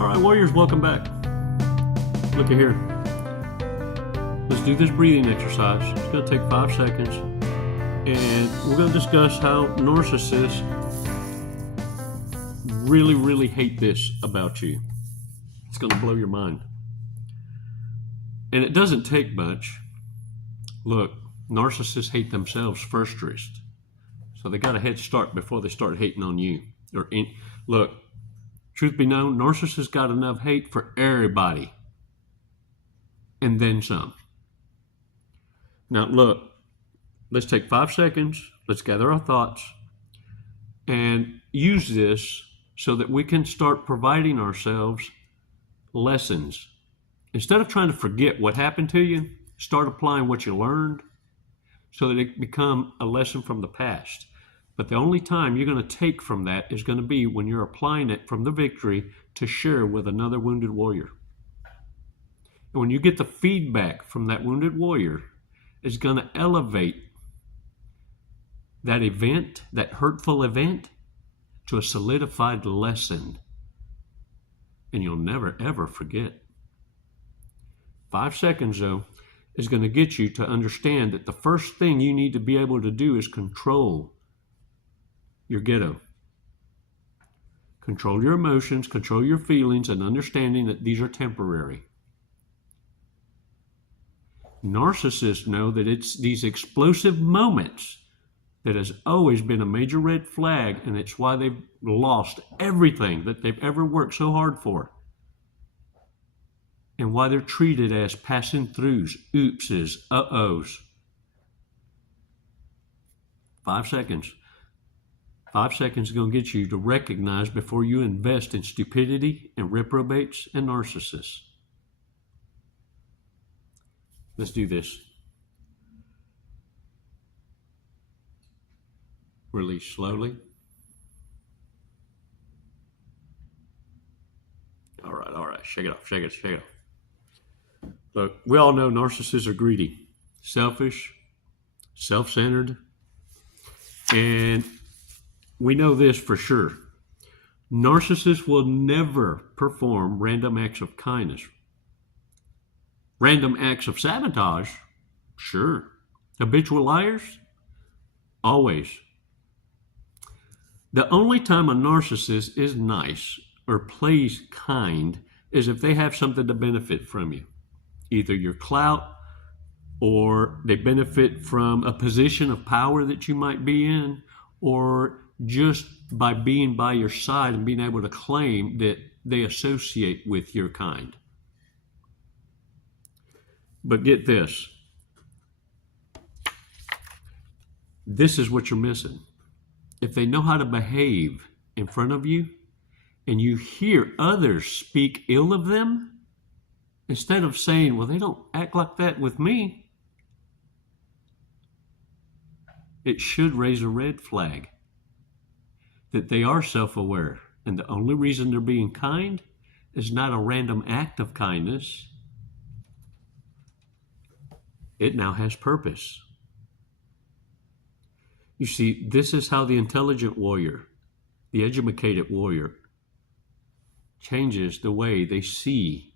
All right, warriors, welcome back. Look at here. Let's do this breathing exercise. It's going to take 5 seconds. And we're going to discuss how narcissists really, really hate this about you. It's going to blow your mind. And it doesn't take much. Look, narcissists hate themselves first. So they got a head start before they start hating on you. Look, truth be known, narcissists got enough hate for everybody. And then some. Now look, let's take 5 seconds. Let's gather our thoughts and use this so that we can start providing ourselves lessons. Instead of trying to forget what happened to you, start applying what you learned so that it become a lesson from the past. But the only time you're going to take from that is going to be when you're applying it from the victory to share with another wounded warrior. And when you get the feedback from that wounded warrior, it's going to elevate that event, that hurtful event, to a solidified lesson. And you'll never, ever forget. 5 seconds, though, is going to get you to understand that the first thing you need to be able to do is control your ghetto. Control your emotions, control your feelings, and understanding that these are temporary. Narcissists know that it's these explosive moments that has always been a major red flag, and it's why they've lost everything that they've ever worked so hard for. And why they're treated as passing throughs, oopses, uh-ohs. 5 seconds. 5 seconds is going to get you to recognize before you invest in stupidity and reprobates and narcissists. Let's do this. Release slowly. All right. Shake it off. Look, we all know narcissists are greedy, selfish, self-centered, and we know this for sure. Narcissists will never perform random acts of kindness. Random acts of sabotage, sure. Habitual liars, always. The only time a narcissist is nice or plays kind is if they have something to benefit from you. Either your clout, or they benefit from a position of power that you might be in, or just by being by your side and being able to claim that they associate with your kind. But get this. This is what you're missing. If they know how to behave in front of you and you hear others speak ill of them, instead of saying, well, they don't act like that with me, it should raise a red flag that they are self-aware. And the only reason they're being kind is not a random act of kindness. It now has purpose. You see, this is how the intelligent warrior, the educated warrior, changes the way they see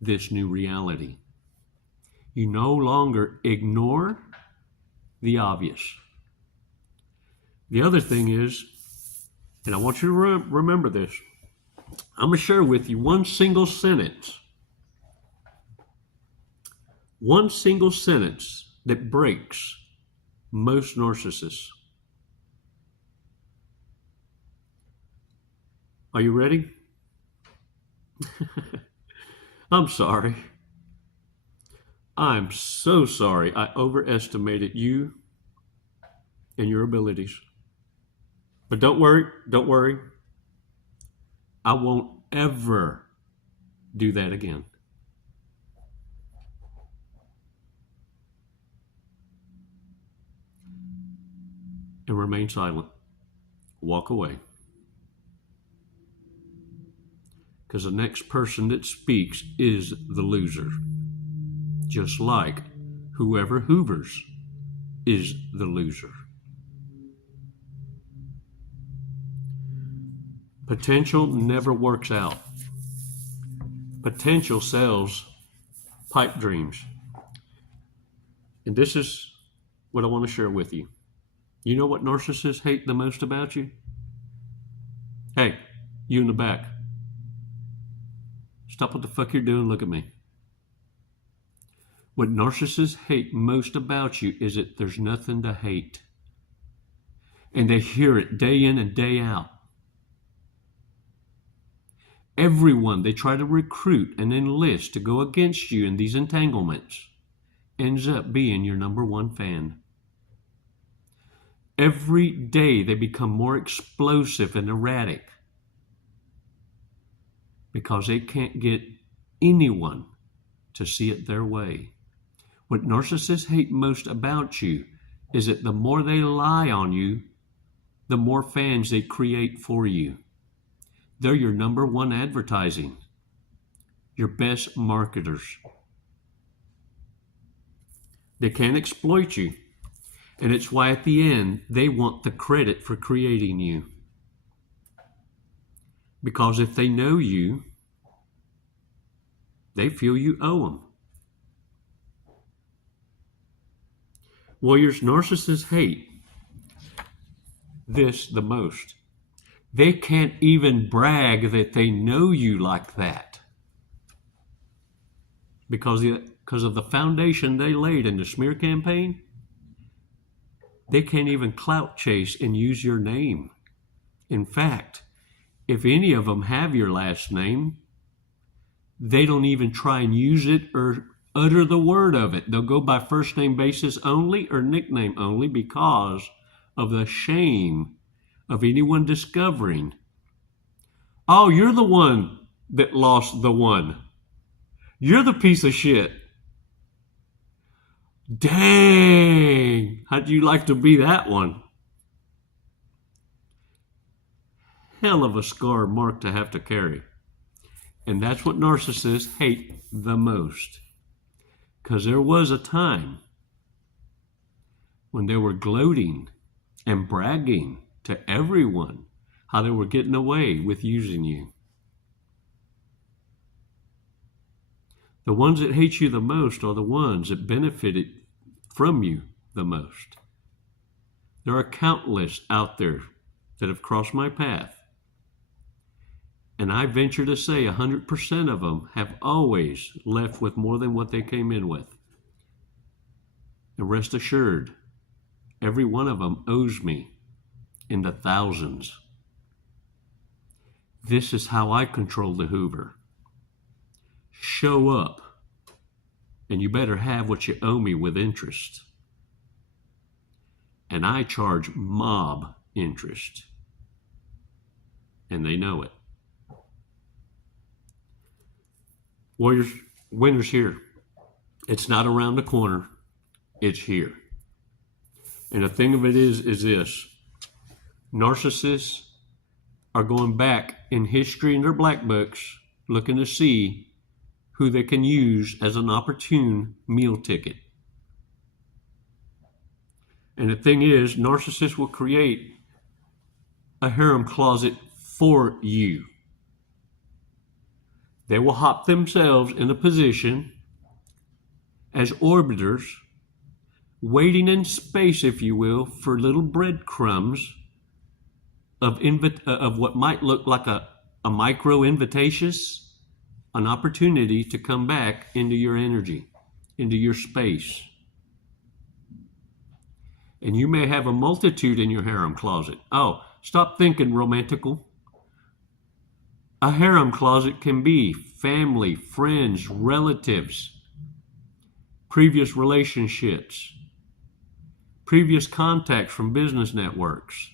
this new reality. You no longer ignore the obvious. The other thing is, and I want you to remember this, I'm going to share with you one single sentence that breaks most narcissists. Are you ready? I'm sorry. I'm so sorry I overestimated you and your abilities. But don't worry. I won't ever do that again. And remain silent. Walk away. Because the next person that speaks is the loser. Just like whoever hoovers is the loser. Potential never works out. Potential sells pipe dreams. And this is what I want to share with you. You know what narcissists hate the most about you? Hey, you in the back. Stop what the fuck you're doing. Look at me. What narcissists hate most about you is that there's nothing to hate. And they hear it day in and day out. Everyone they try to recruit and enlist to go against you in these entanglements ends up being your number one fan. Every day they become more explosive and erratic because they can't get anyone to see it their way. What narcissists hate most about you is that the more they lie on you, the more fans they create for you. They're your number one advertising, your best marketers. They can't exploit you, and it's why at the end they want the credit for creating you. Because if they know you, they feel you owe them. Warriors, narcissists hate this the most. They can't even brag that they know you like that. Because of the foundation they laid in the smear campaign, they can't even clout chase and use your name. In fact, if any of them have your last name, they don't even try and use it or utter the word of it. They'll go by first name basis only or nickname only because of the shame of anyone discovering, oh, you're the one that lost the one. You're the piece of shit. Dang, how'd you like to be that one? Hell of a scar mark to have to carry. And that's what narcissists hate the most. Because there was a time when they were gloating and bragging to everyone how they were getting away with using you. The ones that hate you the most are the ones that benefited from you the most. There are countless out there that have crossed my path. And I venture to say 100% of them have always left with more than what they came in with. And rest assured, every one of them owes me in the thousands. This is how I control the Hoover. Show up, and you better have what you owe me with interest. And I charge mob interest. And they know it. Warriors, winter's here. It's not around the corner. It's here. And the thing of it is this. Narcissists are going back in history in their black books looking to see who they can use as an opportune meal ticket. And the thing is, narcissists will create a harem closet for you. They will hop themselves in a position as orbiters, waiting in space, if you will, for little breadcrumbs of what might look like a micro invitatus, an opportunity to come back into your energy, into your space. And you may have a multitude in your harem closet. Oh, stop thinking romantical. A harem closet can be family, friends, relatives, previous relationships, previous contacts from business networks,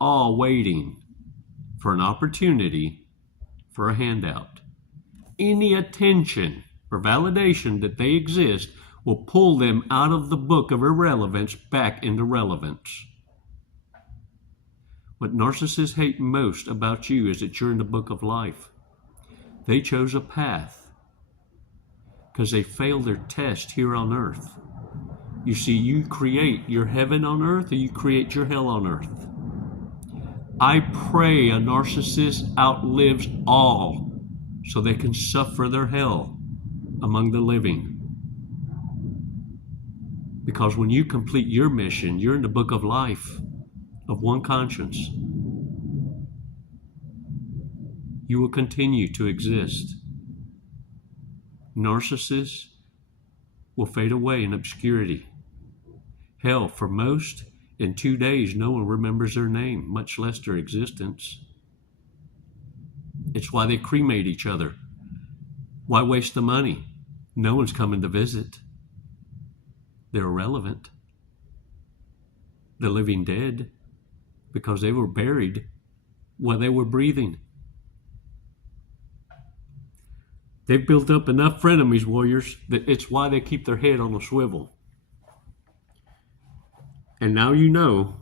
all waiting for an opportunity for a handout. Any attention or validation that they exist will pull them out of the book of irrelevance back into relevance. What narcissists hate most about you is that you're in the book of life. They chose a path because they failed their test here on earth. You see, you create your heaven on earth or you create your hell on earth. I pray a narcissist outlives all so they can suffer their hell among the living. Because when you complete your mission, you're in the book of life of one conscience. You will continue to exist. Narcissists will fade away in obscurity. Hell, for most, in 2 days, no one remembers their name, much less their existence. It's why they cremate each other. Why waste the money? No one's coming to visit. They're irrelevant. The living dead, because they were buried while they were breathing. They've built up enough frenemies, warriors, that it's why they keep their head on a swivel. And now you know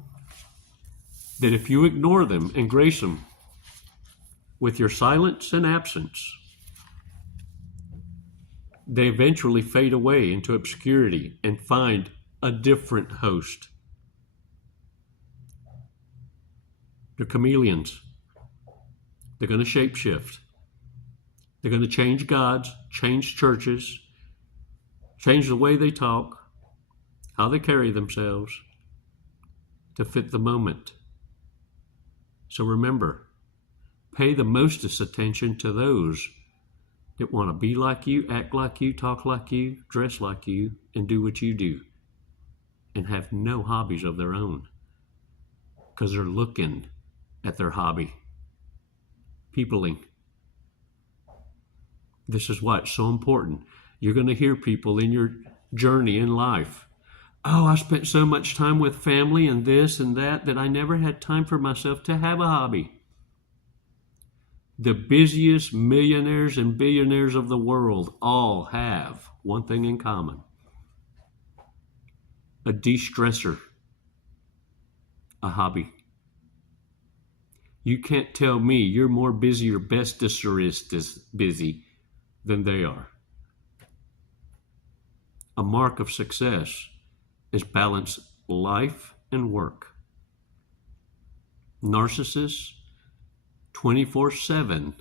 that if you ignore them and grace them with your silence and absence, they eventually fade away into obscurity and find a different host. They're chameleons. They're going to shapeshift. They're going to change gods, change churches, change the way they talk, how they carry themselves to fit the moment. So remember, pay the mostest attention to those that want to be like you, act like you, talk like you, dress like you, and do what you do, and have no hobbies of their own, because they're looking at their hobby. Peopling. This is why it's so important. You're going to hear people in your journey in life. Oh, I spent so much time with family and this and that I never had time for myself to have a hobby. The busiest millionaires and billionaires of the world all have one thing in common: a de-stressor, a hobby. You can't tell me you're more busy or bestest busy than they are. A mark of success is balance life and work. Narcissists, 24/7,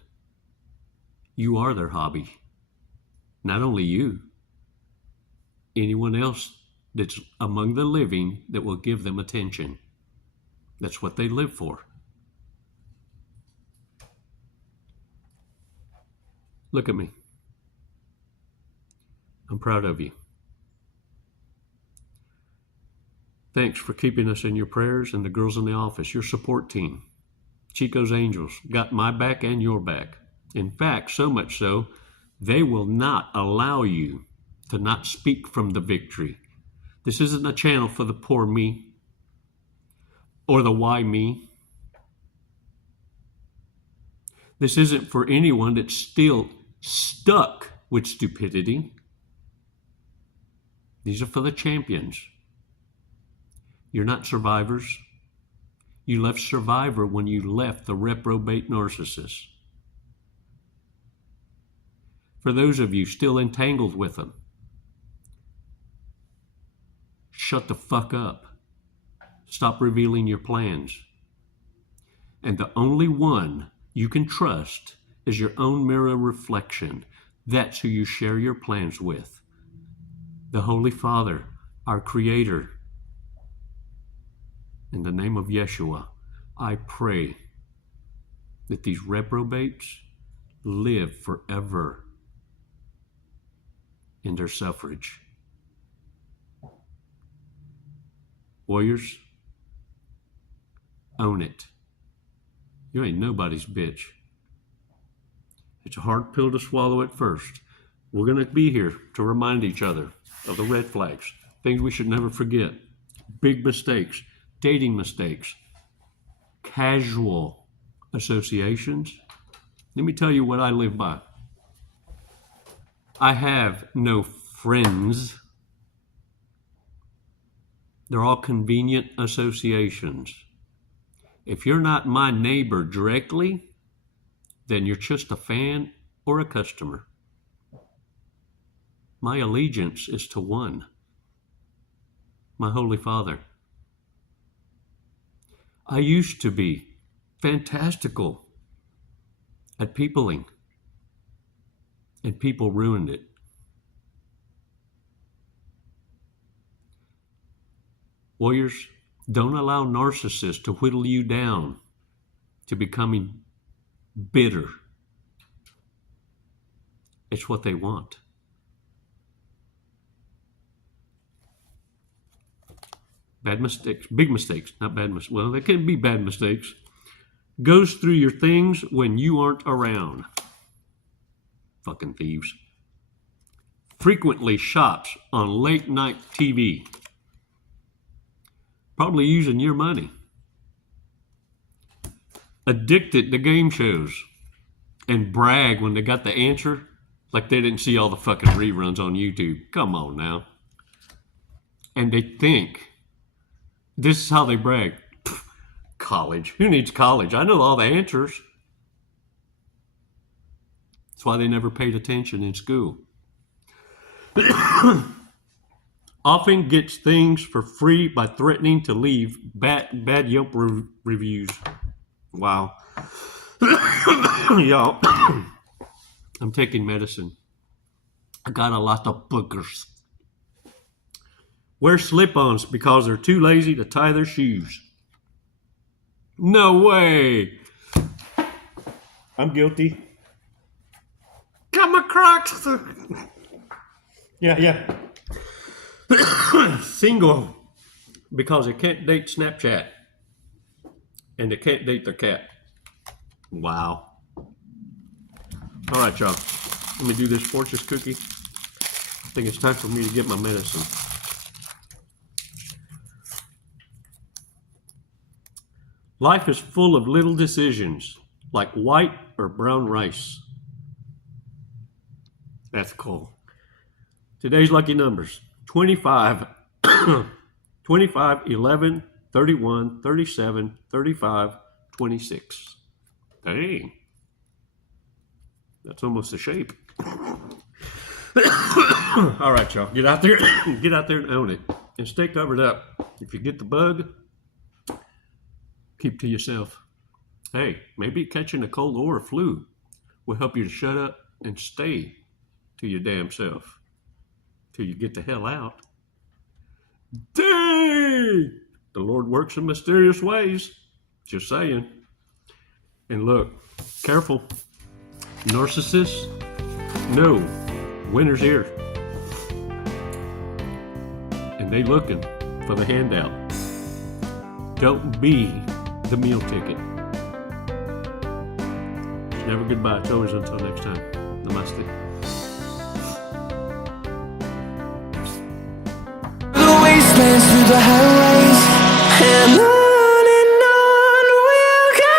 you are their hobby. Not only you, anyone else that's among the living that will give them attention. That's what they live for. Look at me. I'm proud of you. Thanks for keeping us in your prayers, and the girls in the office, your support team. Chico's Angels got my back and your back. In fact, so much so, they will not allow you to not speak from the victory. This isn't a channel for the poor me or the why me. This isn't for anyone that's still stuck with stupidity. These are for the champions. You're not survivors. You left survivor when you left the reprobate narcissist. For those of you still entangled with them, shut the fuck up. Stop revealing your plans. And the only one you can trust is your own mirror reflection. That's who you share your plans with. The Holy Father, our Creator. In the name of Yeshua, I pray that these reprobates live forever in their suffrage. Warriors, own it. You ain't nobody's bitch. It's a hard pill to swallow at first. We're going to be here to remind each other of the red flags, things we should never forget, big mistakes, dating mistakes, casual associations. Let me tell you what I live by. I have no friends. They're all convenient associations. If you're not my neighbor directly, then you're just a fan or a customer. My allegiance is to one, my Holy Father. I used to be fantastical at peopling. and people ruined it. Warriors, don't allow narcissists to whittle you down to becoming bitter. It's what they want. Bad mistakes, big mistakes, not bad mistakes. Well, they can be bad mistakes. Goes through your things when you aren't around. Fucking thieves. Frequently shops on late night TV. Probably using your money. Addicted to game shows and brag when they got the answer like they didn't see all the fucking reruns on YouTube. Come on now. And they think this is how they brag. Pfft, college. Who needs college? I know all the answers. That's why they never paid attention in school. Often gets things for free by threatening to leave bad Yelp reviews. Wow. Y'all, I'm taking medicine. I got a lot of boogers. Wear slip-ons because they're too lazy to tie their shoes. No way. I'm guilty. Come across. Yeah. Single because they can't date Snapchat and they can't date their cat. Wow. All right, y'all. Let me do this fortune cookie. I think it's time for me to get my medicine. Life is full of little decisions, like white or brown rice. That's cool. Today's lucky numbers: 25, 25, 11, 31, 37, 35, 26. Dang. That's almost a shape. All right, y'all. Get out there and own it. And stay covered up. If you get the bug, keep to yourself. Hey, maybe catching a cold or a flu will help you to shut up and stay to your damn self till you get the hell out. Dang! The Lord works in mysterious ways. Just saying. And look, careful. Narcissists? No. Winner's here. And they looking for the handout. Don't be the meal ticket. It's never goodbye. It's always until next time. Namaste. The wastelands through the highways and on we'll go.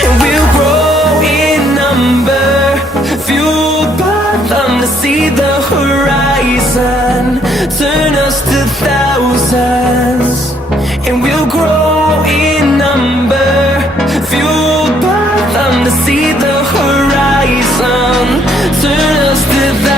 And we'll grow in number, fueled by them to see the horizon, turn us to thousands. And we'll grow in number, fueled by them to see the horizon, turn us to thousands.